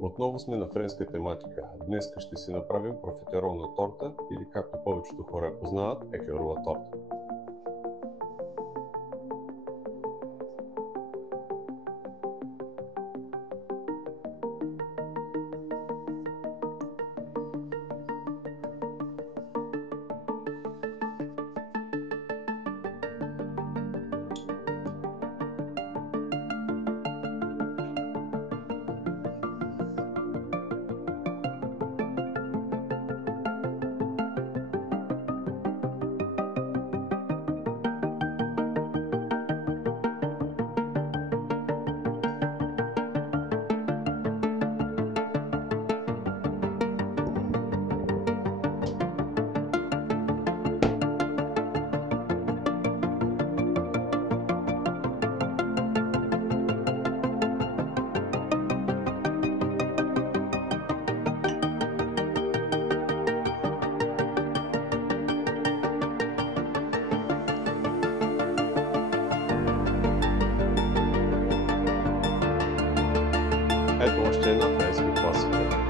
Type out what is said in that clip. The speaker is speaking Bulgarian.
Отново сме на френска тематика. Днес ще си направим профитеролна торта или, както повечето хора я познават, еклерова торта. Ето още една френска класика.